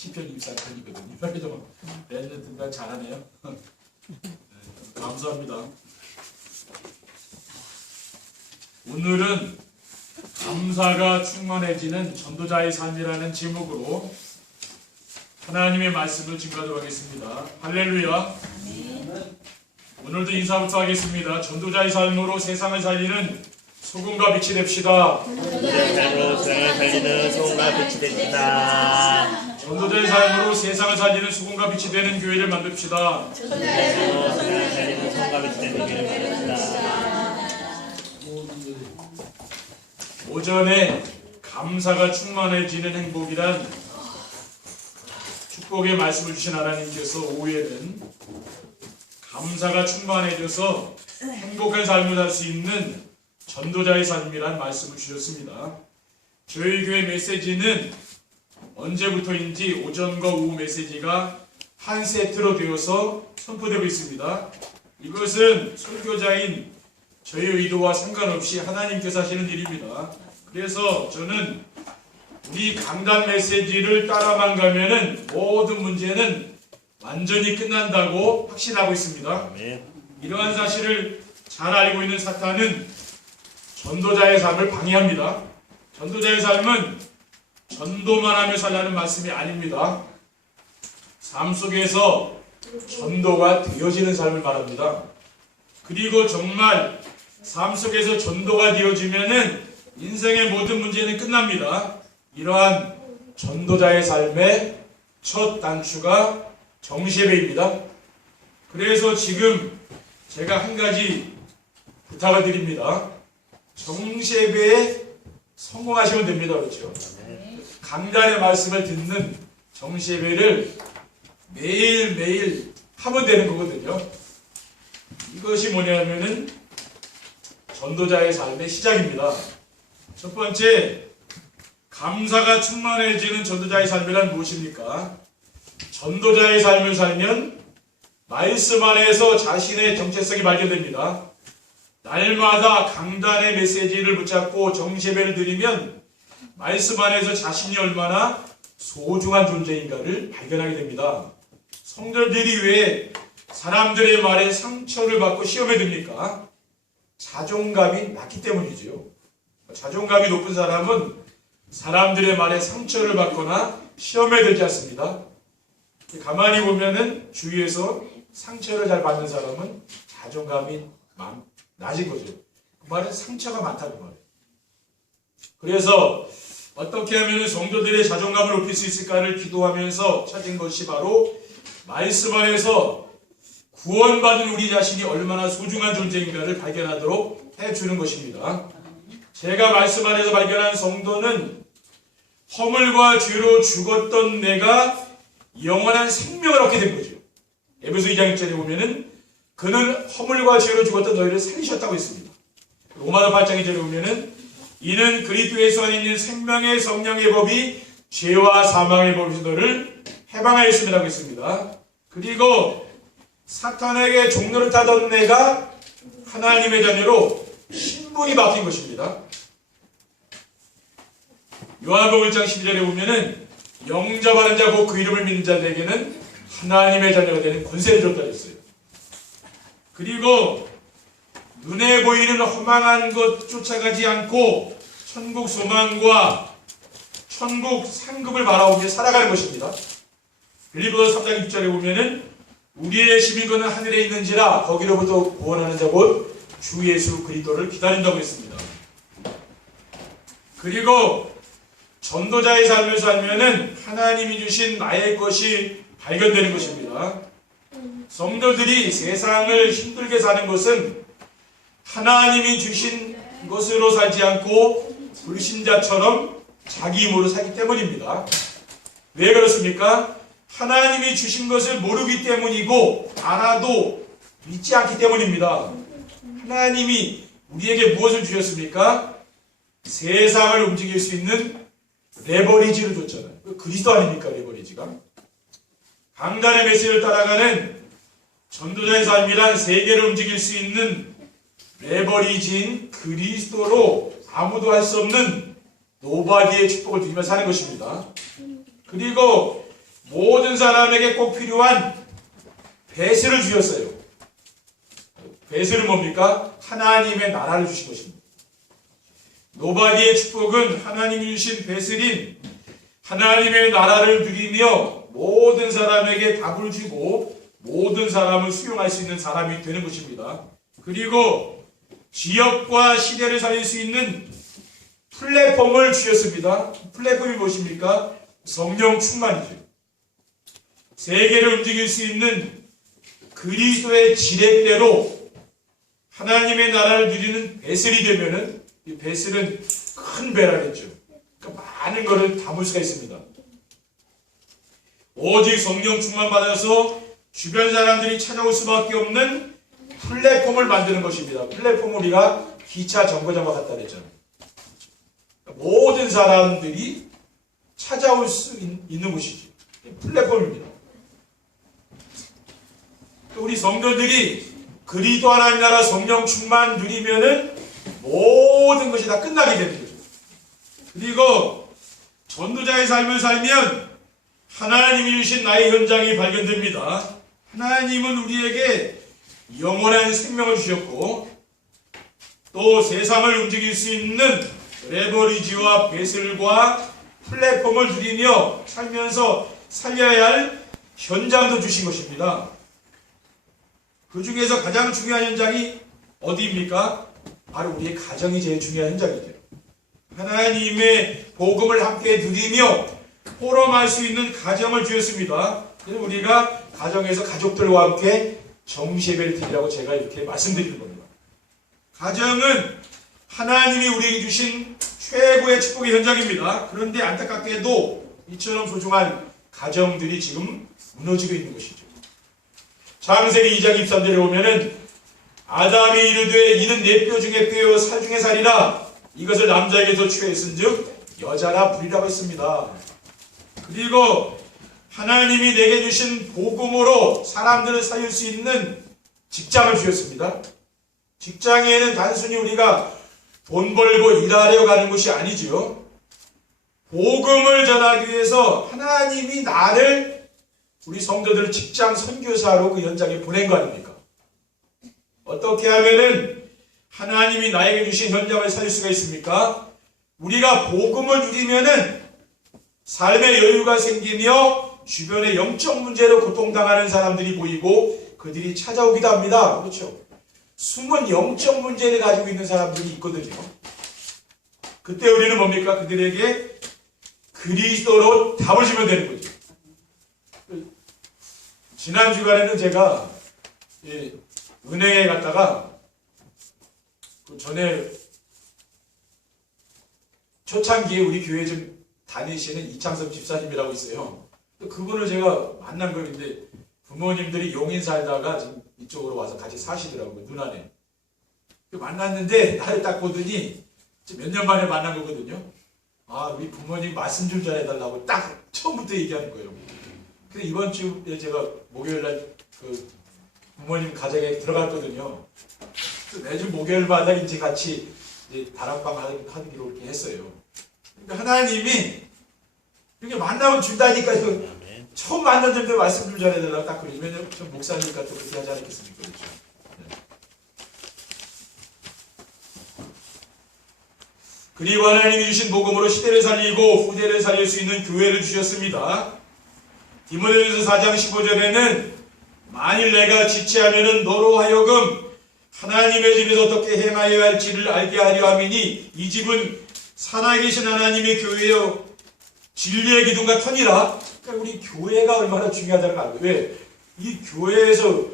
시편 24편이거든요. 그래도 매년 듣다 잘하네요. 감사합니다. 오늘은 감사가 충만해지는 전도자의 삶이라는 제목으로 하나님의 말씀을 증거하도록 하겠습니다. 할렐루야. 오늘도 인사부터 하겠습니다. 전도자의 삶으로 세상을 살리는 소금과 빛이 됩시다. 전도자의 삶으로 세상을 살리는 소금과 빛이 됩시다. 전도자의 삶으로 세상을 살리는 소금과 빛이 되는 교회를 만듭시다. 전도자의 삶으로 세상을 살리는 소금과 빛이 되는 교회를 만듭시다. 오전에 감사가 충만해지는 행복이란 축복의 말씀을 주신 하나님께서 오후에는 감사가 충만해져서 행복한 삶을 살 수 있는 전도자의 삶이란 말씀을 주셨습니다. 저희 교회 메시지는 언제부터인지 오전과 오후 메시지가 한 세트로 되어서 선포되고 있습니다. 이것은 설교자인 저희 의도와 상관없이 하나님께서 하시는 일입니다. 그래서 저는 우리 강단 메시지를 따라만 가면은 모든 문제는 완전히 끝난다고 확신하고 있습니다. 이러한 사실을 잘 알고 있는 사탄은 전도자의 삶을 방해합니다. 전도자의 삶은 전도만 하며 살라는 말씀이 아닙니다. 삶 속에서 전도가 되어지는 삶을 말합니다. 그리고 정말 삶 속에서 전도가 되어지면은 인생의 모든 문제는 끝납니다. 이러한 전도자의 삶의 첫 단추가 정시예배입니다. 그래서 지금 제가 한 가지 부탁을 드립니다. 정시예배에 성공하시면 됩니다. 그렇죠? 강단의 말씀을 듣는 정시예배를 매일매일 하면 되는 거거든요. 이것이 뭐냐면은 전도자의 삶의 시작입니다. 첫 번째, 감사가 충만해지는 전도자의 삶이란 무엇입니까? 전도자의 삶을 살면 말씀 안에서 자신의 정체성이 발견됩니다. 날마다 강단의 메시지를 붙잡고 정시예배를 드리면 말씀 안에서 자신이 얼마나 소중한 존재인가를 발견하게 됩니다. 성도들이 왜 사람들의 말에 상처를 받고 시험에 듭니까? 자존감이 낮기 때문이죠. 자존감이 높은 사람은 사람들의 말에 상처를 받거나 시험에 들지 않습니다. 가만히 보면은 주위에서 상처를 잘 받는 사람은 자존감이 낮은 거죠. 그 말은 상처가 많다는 말이에요. 그래서 어떻게 하면 성도들의 자존감을 높일 수 있을까를 기도하면서 찾은 것이 바로 말씀 안에서 구원받은 우리 자신이 얼마나 소중한 존재인가를 발견하도록 해주는 것입니다. 제가 말씀 안에서 발견한 성도는 허물과 죄로 죽었던 내가 영원한 생명을 얻게 된 거죠. 에베소 2장 1절에 보면은 그는 허물과 죄로 죽었던 너희를 살리셨다고 했습니다. 로마서 8장 2절에 보면은 이는 그리스도 예수 안에 있는 생명의 성령의 법이 죄와 사망의 법에서 너를 해방하였음이라고 했습니다. 그리고 사탄에게 종로를 타던 내가 하나님의 자녀로 신분이 바뀐 것입니다. 요한복음 1장 12절에 보면은 영접하는 자 곧 그 이름을 믿는 자들에게는 하나님의 자녀가 되는 권세를 줬다 했어요. 그리고 눈에 보이는 허망한 것 쫓아가지 않고 천국 소망과 천국 상급을 바라보며 살아가는 것입니다. 빌립보서 3장 6절에 보면은 우리의 시민권은 하늘에 있는지라 거기로부터 구원하는 자 곧 주 예수 그리스도를 기다린다고 했습니다. 그리고 전도자의 삶을 살면은 하나님이 주신 나의 것이 발견되는 것입니다. 성도들이 세상을 힘들게 사는 것은 하나님이 주신 것으로 살지 않고 불신자처럼 자기 힘으로 살기 때문입니다. 왜 그렇습니까? 하나님이 주신 것을 모르기 때문이고 알아도 믿지 않기 때문입니다. 하나님이 우리에게 무엇을 주셨습니까? 세상을 움직일 수 있는 레버리지를 줬잖아요. 그리스도 아닙니까? 레버리지가. 강단의 메시지를 따라가는 전도자의 삶이란 세계를 움직일 수 있는 레버리지인 그리스도로 아무도 할 수 없는 노바디의 축복을 누리며 사는 것입니다. 그리고 모든 사람에게 꼭 필요한 배슬을 주셨어요. 배슬은 뭡니까? 하나님의 나라를 주신 것입니다. 노바디의 축복은 하나님이 주신 배슬인 하나님의 나라를 누리며 모든 사람에게 답을 주고 모든 사람을 수용할 수 있는 사람이 되는 것입니다. 그리고 지역과 시대를 살릴 수 있는 플랫폼을 주셨습니다. 플랫폼이 무엇입니까? 성령 충만이죠. 세계를 움직일 수 있는 그리스도의 지렛대로 하나님의 나라를 누리는 배슬이 되면은 이 배슬은 큰 배라겠죠. 그러니까 많은 것을 담을 수가 있습니다. 오직 성령 충만 받아서 주변 사람들이 찾아올 수밖에 없는 플랫폼을 만드는 것입니다. 플랫폼을 우리가 기차 정거장과 같다 그랬잖아요. 모든 사람들이 찾아올 수 있는 곳이지. 플랫폼입니다. 또 우리 성도들이 그리스도 하나님 나라 성령 충만 누리면은 모든 것이 다 끝나게 되는 거죠. 그리고 전도자의 삶을 살면 하나님이 주신 나의 현장이 발견됩니다. 하나님은 우리에게 영원한 생명을 주셨고 또 세상을 움직일 수 있는 레버리지와 배슬과 플랫폼을 누리며 살면서 살려야 할 현장도 주신 것입니다. 그 중에서 가장 중요한 현장이 어디입니까? 바로 우리의 가정이 제일 중요한 현장이죠. 하나님의 복음을 함께 누리며 포럼할 수 있는 가정을 주셨습니다. 그래서 우리가 가정에서 가족들과 함께 정시예배를 드리라고 제가 이렇게 말씀드리는 겁니다. 가정은 하나님이 우리에게 주신 최고의 축복의 현장입니다. 그런데 안타깝게도 이처럼 소중한 가정들이 지금 무너지고 있는 것이죠. 창세기 2장 23절에 보면은 아담이 이르되 이는 내 뼈 중에 뼈요 살 중에 살이라 이것을 남자에게서 취했은즉 여자라 부리라고 했습니다. 그리고 하나님이 내게 주신 복음으로 사람들을 살릴 수 있는 직장을 주셨습니다. 직장에는 단순히 우리가 돈 벌고 일하려 가는 것이 아니지요. 복음을 전하기 위해서 하나님이 나를 우리 성도들을 직장 선교사로 그 현장에 보낸 거 아닙니까? 어떻게 하면은 하나님이 나에게 주신 현장을 살릴 수가 있습니까? 우리가 복음을 누리면은 삶의 여유가 생기며 주변의 영적 문제로 고통당하는 사람들이 보이고 그들이 찾아오기도 합니다. 그렇죠? 숨은 영적 문제를 가지고 있는 사람들이 있거든요. 그때 우리는 뭡니까? 그들에게 그리스도로 답을 주면 되는 거죠. 지난 주간에는 제가 은행에 갔다가 그 전에 초창기에 우리 교회 좀 다니시는 이창섭 집사님이라고 있어요. 그분을 제가 만난 거인데 부모님들이 용인 살다가 지금 이쪽으로 와서 같이 사시더라고요. 눈안에. 만났는데 나를 딱 보더니 몇 년 만에 만난 거거든요. 아, 우리 부모님 말씀 좀 전해달라고 딱 처음부터 얘기하는 거예요. 그래서 이번 주에 제가 목요일날 그 부모님 가정에 들어갔거든요. 매주 목요일마다 이제 같이 이제 다락방 하기로 이렇게 했어요. 그러니까 하나님이 이렇게 만나면 준다니까요. 처음 만났는데 말씀 좀 전해달라고 딱 그러죠. 왜냐면 전 목사니까 또 그렇게 하지 않겠습니까? 그렇죠. 네. 그리고 하나님이 주신 복음으로 시대를 살리고 후대를 살릴 수 있는 교회를 주셨습니다. 디모데전서 4장 15절에는 만일 내가 지체하면은 너로 하여금 하나님의 집에서 어떻게 행하여야 할지를 알게 하려 함이니 이 집은 살아계신 하나님의 교회여 진리의 기둥과 터니라. 그러니까 우리 교회가 얼마나 중요하다는 거 알고. 왜? 이 교회에서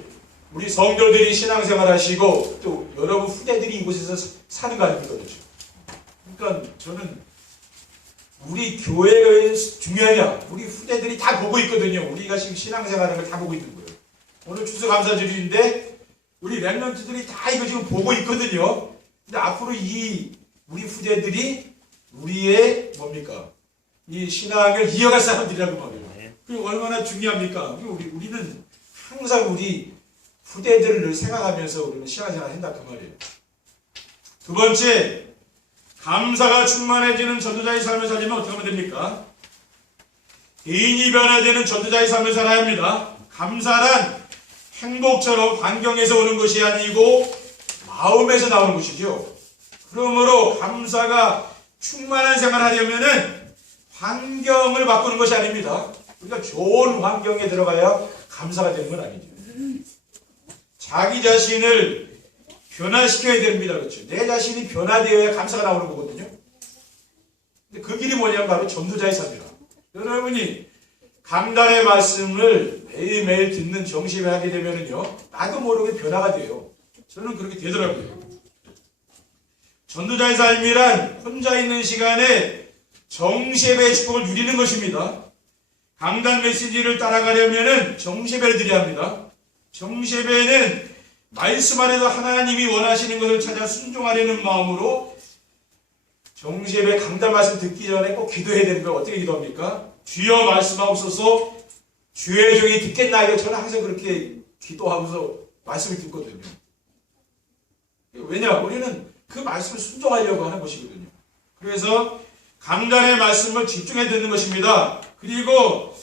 우리 성도들이 신앙생활 하시고 또 여러분 후대들이 이곳에서 사는 거 아닙니까? 그러니까 저는 우리 교회가 왜 중요하냐? 우리 후대들이 다 보고 있거든요. 우리가 지금 신앙생활하는 걸 다 보고 있는 거예요. 오늘 추수감사주일인데 우리 랩런트들이 다 이거 지금 보고 있거든요. 근데 앞으로 우리 후대들이 우리의 뭡니까? 이 신앙을 이어갈 사람들이라고 말이에요. 그리고 얼마나 중요합니까? 우리는 항상 우리 후대들을 늘 생각하면서 우리는 신앙생활을 한다 그 말이에요. 두 번째, 감사가 충만해지는 전도자의 삶을 살리면 어떻게 하면 됩니까? 개인이 변화되는 전도자의 삶을 살아야 합니다. 감사란 행복처럼 환경에서 오는 것이 아니고 마음에서 나오는 것이죠. 그러므로 감사가 충만한 생활을 하려면은 환경을 바꾸는 것이 아닙니다. 우리가 좋은 환경에 들어가야 감사가 되는 건 아니죠. 자기 자신을 변화시켜야 됩니다. 그렇죠? 내 자신이 변화되어야 감사가 나오는 거거든요. 근데 그 길이 뭐냐면 바로 전도자의 삶이라. 여러분이 강단의 말씀을 매일매일 듣는 정심을 하게 되면은요, 나도 모르게 변화가 돼요. 저는 그렇게 되더라고요. 전도자의 삶이란 혼자 있는 시간에 정시예배의 축복을 누리는 것입니다. 강단 메시지를 따라가려면은 정시예배를 드려야 합니다. 정시예배는 말씀 안에서 하나님이 원하시는 것을 찾아 순종하려는 마음으로 정시예배 강단 말씀 듣기 전에 꼭 기도해야 되는 거예요. 어떻게 기도합니까? 주여 말씀하옵소서 주의 종이 듣겠나이다. 저는 항상 그렇게 기도하면서 말씀을 듣거든요. 왜냐? 우리는 그 말씀을 순종하려고 하는 것이거든요. 그래서 강단의 말씀을 집중해 듣는 것입니다. 그리고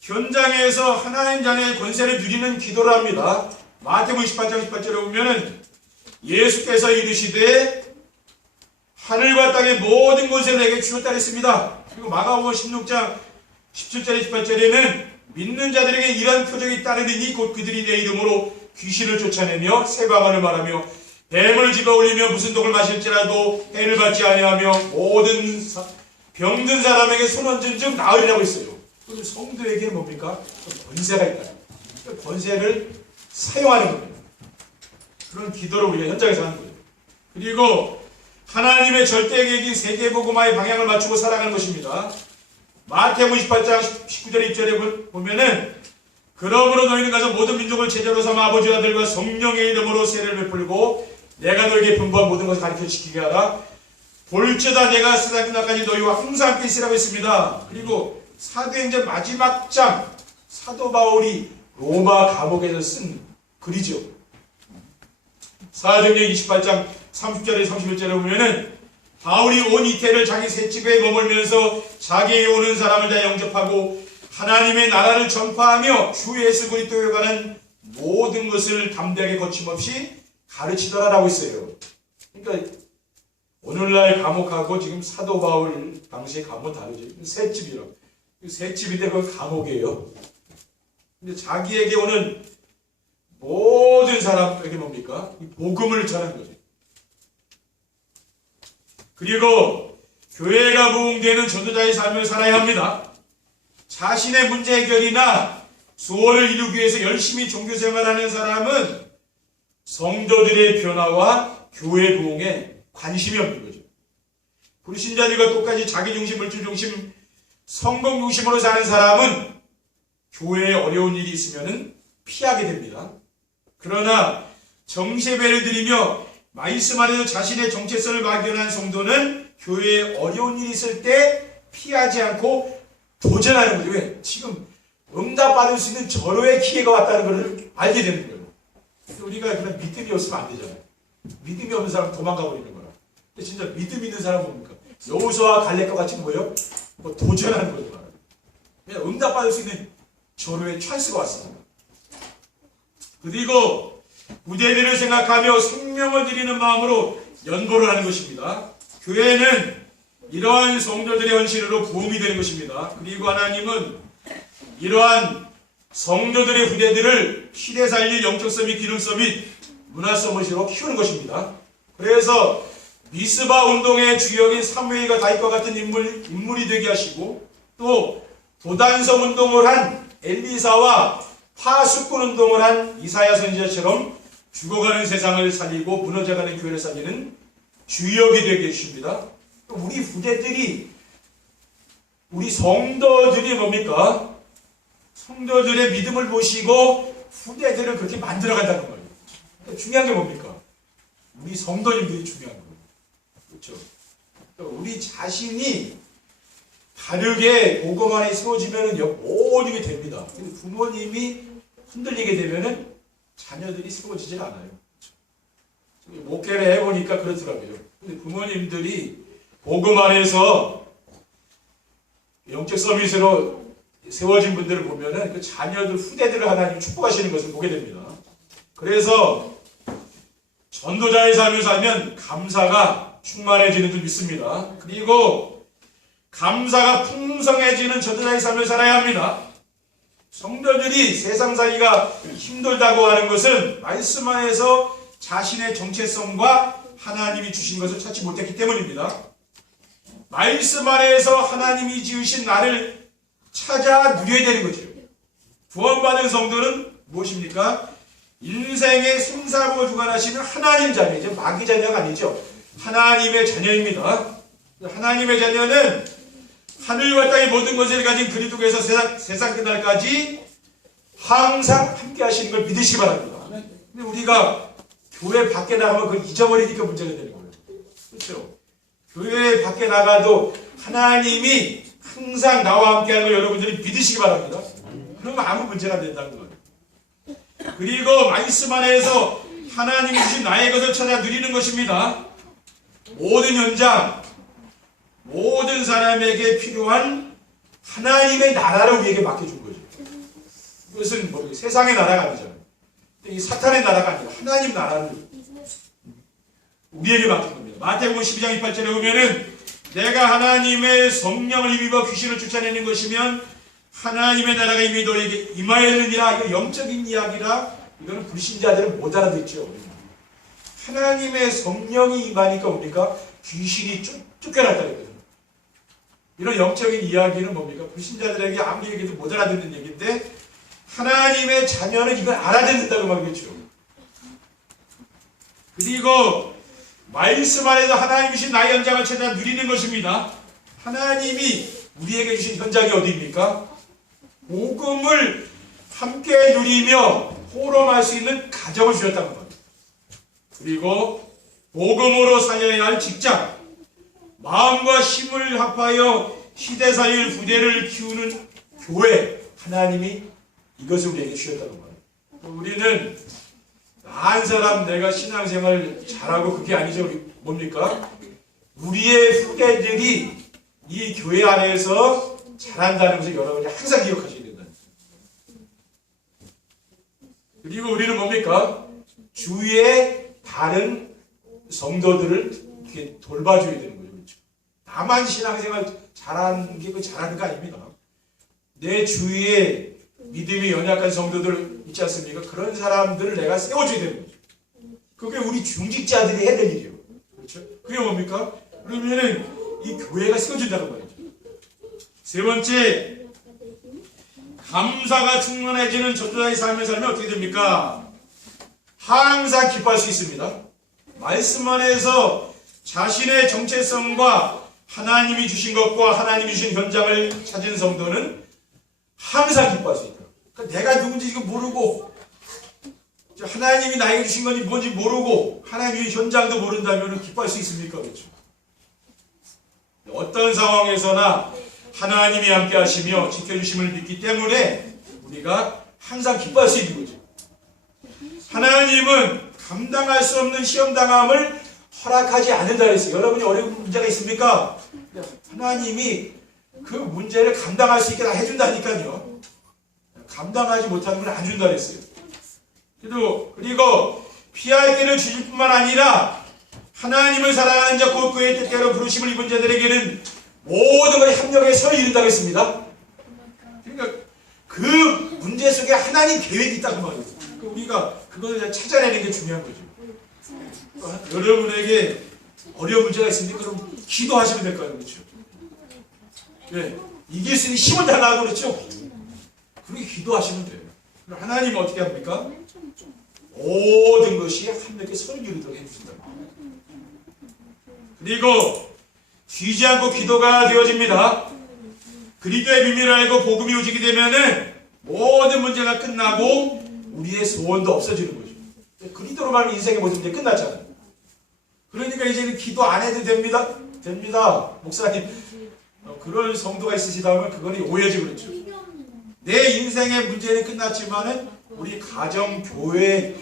현장에서 하나님 자녀의 권세를 누리는 기도를 합니다. 마태복음 28장 18절에 보면은 예수께서 이르시되 하늘과 땅의 모든 권세를 내게 주었다 했습니다. 그리고 마가복음 16장 17절에 18절에는 믿는 자들에게 이러한 표적이 따르리니 곧 그들이 내 이름으로 귀신을 쫓아내며 새 방언을 말하며 뱀을 집어올리며 무슨 독을 마실지라도 해를 받지 아니하며 모든 병든 사람에게 손 얹은 즉 나으리라고 했어요. 그럼 성도에게 뭡니까? 권세가 있다. 권세를 사용하는 겁니다. 그런 기도를 우리가 현장에서 하는 거예요. 그리고 하나님의 절대 계획인 세계복음화의 방향을 맞추고 살아가는 것입니다. 마태복음 28장 19절 20절에 보면은 그러므로 너희는 가서 모든 민족을 제자로 삼아 아버지와 아들과 성령의 이름으로 세례를 베풀고 내가 너에게 분부한 모든 것을 가르쳐 지키게 하라. 볼지어다 내가 세상 끝날까지 너희와 항상 함께 있으라고 했습니다. 그리고 사도행전 마지막 장 사도 바울이 로마 감옥에서 쓴 글이죠. 사도행전 28장 30절에 31절에 보면은 바울이 온 이태를 자기 셋집에 머물면서 자기에게 오는 사람을 다 영접하고 하나님의 나라를 전파하며 주 예수 그리스도에 관한 모든 것을 담대하게 거침없이 가르치더라라고 했어요. 그러니까 오늘날 감옥하고 지금 사도 바울 당시의 감옥은 다르죠. 셋집이라고. 셋집인데 그건 감옥이에요. 근데 자기에게 오는 모든 사람에게 뭡니까? 이 복음을 전하는 거죠. 그리고 교회가 부흥되는 전도자의 삶을 살아야 합니다. 자신의 문제 해결이나 소원을 이루기 위해서 열심히 종교생활하는 사람은 성도들의 변화와 교회 부흥에 관심이 없는 거죠. 불신자들과 똑같이 자기중심, 물질중심, 성공중심으로 사는 사람은 교회에 어려운 일이 있으면 피하게 됩니다. 그러나 정세배를 드리며 말씀 안에서 자신의 정체성을 발견한 성도는 교회에 어려운 일이 있을 때 피하지 않고 도전하는 거죠. 왜? 지금 응답받을 수 있는 절호의 기회가 왔다는 것을 알게 되는 거예요. 우리가 그냥 믿음이 없으면 안 되잖아요. 믿음이 없는 사람은 도망가 버리는 거라. 근데 진짜 믿음 있는 사람은 뭡니까? 여호수아와 갈렙과 같이 뭐예요? 뭐 도전하는 거죠. 그냥 응답받을 수 있는 절호의 찬스가 왔습니다. 그리고 후대들을 생각하며 생명을 드리는 마음으로 연보를 하는 것입니다. 교회는 이러한 성도들의 헌신으로 부흥이 되는 것입니다. 그리고 하나님은 이러한 성도들의 후대들을 시대 살릴 영적 서밋, 기능 서밋, 문화 서밋으로 키우는 것입니다. 그래서 미스바 운동의 주역인 사무엘과 다윗과 같은 인물이 되게 하시고 또 도단성 운동을 한 엘리사와 파수꾼 운동을 한 이사야 선지자처럼 죽어가는 세상을 살리고 무너져가는 교회를 살리는 주역이 되게 해주십니다. 우리 후대들이 우리 성도들이 뭡니까? 성도들의 믿음을 보시고 후대들을 그렇게 만들어간다는 거예요. 그러니까 중요한 게 뭡니까? 우리 성도님들이 중요한 거예요. 그렇죠? 그러니까 우리 자신이 다르게 복음 안에 세워지면 모든 게 됩니다. 근데 부모님이 흔들리게 되면 자녀들이 세워지질 않아요. 목회를 해보니까 그렇더라고요. 근데 부모님들이 복음 안에서 영적 서밋으로 세워진 분들을 보면은 그 자녀들, 후대들을 하나님 축복하시는 것을 보게 됩니다. 그래서 전도자의 삶을 살면 감사가 충만해지는 줄 믿습니다. 그리고 감사가 풍성해지는 전도자의 삶을 살아야 합니다. 성도들이 세상 살기가 힘들다고 하는 것은 말씀 안에서 자신의 정체성과 하나님이 주신 것을 찾지 못했기 때문입니다. 말씀 안에서 하나님이 지으신 나를 찾아 누려야 되는 거죠. 구원받은 성도는 무엇입니까? 인생의 생사로 주관하시는 하나님 자녀이죠. 마귀 자녀가 아니죠. 하나님의 자녀입니다. 하나님의 자녀는 하늘과 땅의 모든 것을 가진 그리스도께서 세상 끝날까지 항상 함께 하시는 걸 믿으시기 바랍니다. 근데 우리가 교회 밖에 나가면 그걸 잊어버리니까 문제가 되는 거예요. 그렇죠? 교회 밖에 나가도 하나님이 항상 나와 함께 하는 걸 여러분들이 믿으시기 바랍니다. 그러면 아무 문제가 안 된다는 거예요. 그리고 말씀 안에서 하나님이 주신 나의 것을 찾아 누리는 것입니다. 모든 현장, 모든 사람에게 필요한 하나님의 나라를 우리에게 맡겨준 거죠. 이것은 뭐 세상의 나라가 아니잖아요. 이 사탄의 나라가 아니라 하나님 나라를 우리에게 맡긴 겁니다. 마태복음 12장 28절에 보면은 내가 하나님의 성령을 힘입어 귀신을 쫓아내는 것이면 하나님의 나라가 이미 너에게 임하였느니라. 이거 영적인 이야기라. 이거는 불신자들은 못 알아듣죠. 하나님의 성령이 임하니까 뭡니까? 귀신이 쫓겨났다는 거죠. 이런 영적인 이야기는 뭡니까? 불신자들에게 아무리 얘기해도 못 알아듣는 얘기인데 하나님의 자녀는 이걸 알아듣는다고 말이죠. 그리고 말씀 안에서 하나님이 주신 나의 현장을 찾아 누리는 것입니다. 하나님이 우리에게 주신 현장이 어디입니까? 복음을 함께 누리며 호름할 수 있는 가정을 주셨다는 겁니다. 그리고 복음으로 살려야 할 직장, 마음과 힘을 합하여 시대사일 부대를 키우는 교회, 하나님이 이것을 우리에게 주셨다는 거예요. 우리는 한 사람 내가 신앙생활 잘하고 그게 아니죠. 뭡니까? 우리의 후대들이 이 교회 안에서 잘한다는 것을 여러분이 항상 기억하셔야 된다. 그리고 우리는 뭡니까? 주위의 다른 성도들을 이렇게 돌봐줘야 되는 거죠. 그렇죠? 나만 신앙생활 잘하는 게 잘하는 거 아닙니다. 내 주위에 믿음이 연약한 성도들 있지 않습니까? 그런 사람들을 내가 세워줘야 되는 거죠. 그게 우리 중직자들이 해야 될 일이에요. 그렇죠? 그게 뭡니까? 그러면은 이 교회가 세워진다는 말이죠. 세 번째, 감사가 충만해지는 전도자의 삶을 살면 어떻게 됩니까? 항상 기뻐할 수 있습니다. 말씀 안에서 자신의 정체성과 하나님이 주신 것과 하나님이 주신 현장을 찾은 성도는 항상 기뻐할 수 있다. 그러니까 내가 누군지 지금 모르고 하나님이 나에게 주신 건지 뭔지 모르고 하나님의 현장도 모른다면 기뻐할 수 있습니까? 그렇죠? 어떤 상황에서나 하나님이 함께 하시며 지켜주심을 믿기 때문에 우리가 항상 기뻐할 수 있는 거죠. 하나님은 감당할 수 없는 시험당함을 허락하지 않는다 했어요. 여러분이 어려운 문제가 있습니까? 하나님이 그 문제를 감당할 수 있게 다 해준다니까요. 감당하지 못하는 걸 안 준다 그랬어요. 그리고 피할 길을 주실 뿐만 아니라 하나님을 사랑하는 자 곧 그의 뜻대로 부르심을 입은 자들에게는 모든 것에 협력에 서로 이룬다고 했습니다. 그러니까 그 문제 속에 하나님 계획이 있다고 말이에요. 그러니까 우리가 그것을 찾아내는 게 중요한 거죠. 여러분에게 어려운 문제가 있습니까? 그럼 기도하시면 될 거예요. 그렇죠? 네, 이길 수 있는 힘을 달라고 그렇죠? 그렇게 기도하시면 돼요. 그럼 하나님은 어떻게 합니까? 모든 것이 하나님께 서로 이루도록 해주신다. 그리고 쉬지 않고 기도가 되어집니다. 그리스도의 비밀을 알고 복음이 오지게 되면은 모든 문제가 끝나고 우리의 소원도 없어지는 거죠. 그리스도로 말하면 인생의 모든 문제 끝났잖아요. 그러니까 이제는 기도 안 해도 됩니다. 됩니다. 목사님, 그런 성도가 있으시다면 그거는 오해지 그렇죠. 내 인생의 문제는 끝났지만은 우리 가정, 교회,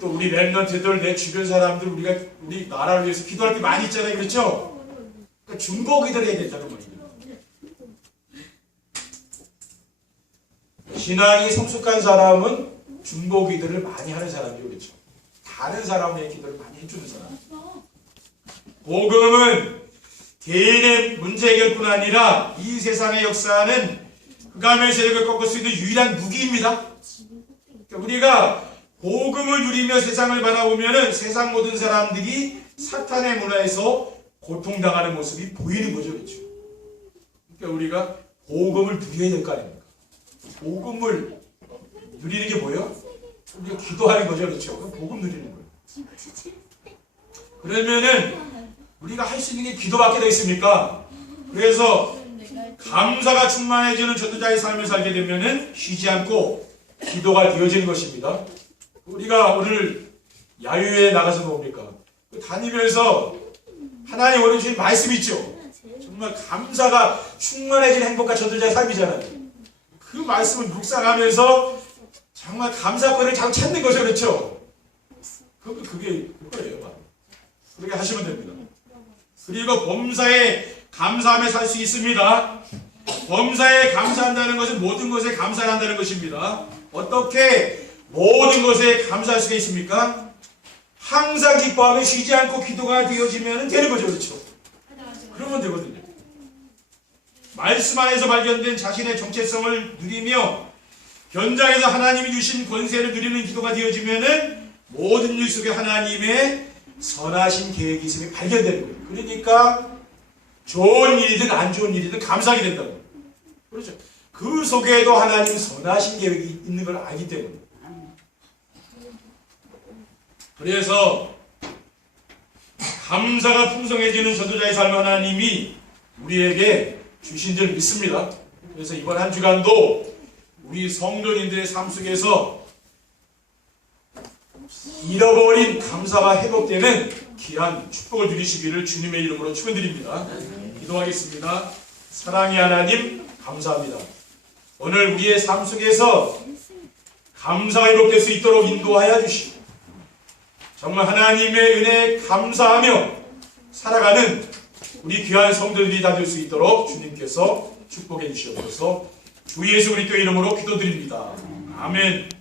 또 우리 랩런트들, 내 주변 사람들, 우리 나라를 위해서 기도할 게 많이 있잖아요. 그렇죠? 그러니까 중보 기도를 해야 된다는 말입니다. 신앙이 성숙한 사람은 중보 기도를 많이 하는 사람이죠. 그렇죠? 다른 사람의 기도를 많이 해주는 사람. 복음은 개인의 문제 해결뿐 아니라 이 세상의 역사는 흑암의 세력을 꺾을 수 있는 유일한 무기입니다. 그러니까 우리가 복음을 누리며 세상을 바라보면은 세상 모든 사람들이 사탄의 문화에서 고통당하는 모습이 보이는 거죠. 그렇죠? 그러니까 우리가 복음을 누려야 될 거 아닙니까? 복음을 누리는 게 뭐예요? 우리가 기도하는 거죠. 그렇죠? 복음 누리는 거예요. 그러면은 우리가 할 수 있는 게 기도밖에 더 있습니까? 그래서 감사가 충만해지는 전도자의 삶을 살게 되면은 쉬지 않고 기도가 되어지는 것입니다. 우리가 오늘 야유회 나가서 뭡니까? 다니면서 하나님 오늘 주신 말씀 있죠? 정말 감사가 충만해진 행복과 전도자의 삶이잖아요. 그 말씀을 묵상하면서 정말 감사거리를 자꾸 찾는 거죠. 그렇죠? 그게 그거예요. 그렇게 하시면 됩니다. 그리고 범사에 감사하며 살 수 있습니다. 범사에 감사한다는 것은 모든 것에 감사를 한다는 것입니다. 어떻게 모든 것에 감사할 수가 있습니까? 항상 기뻐하며 쉬지 않고 기도가 되어지면 되는 거죠. 그렇죠? 그러면 되거든요. 말씀 안에서 발견된 자신의 정체성을 누리며 현장에서 하나님이 주신 권세를 누리는 기도가 되어지면 모든 일 속에 하나님의 선하신 계획이 있음이 발견되는 거예요. 그러니까 좋은 일이든 안 좋은 일이든 감사하게 된다고. 그렇죠. 그 속에도 하나님 선하신 계획이 있는 걸 알기 때문에. 그래서 감사가 풍성해지는 전도자의 삶 하나님이 우리에게 주신 줄 믿습니다. 그래서 이번 한 주간도 우리 성도님들의 삶 속에서 잃어버린 감사가 회복되는 귀한 축복을 누리시기를 주님의 이름으로 축원드립니다. 기도하겠습니다. 사랑의 하나님 감사합니다. 오늘 우리의 삶 속에서 감사가 회복될 수 있도록 인도하여 주시고 정말 하나님의 은혜에 감사하며 살아가는 우리 귀한 성도들이 다 될 수 있도록 주님께서 축복해 주시옵소서. 주 예수 그리스도의 이름으로 기도드립니다. 아멘.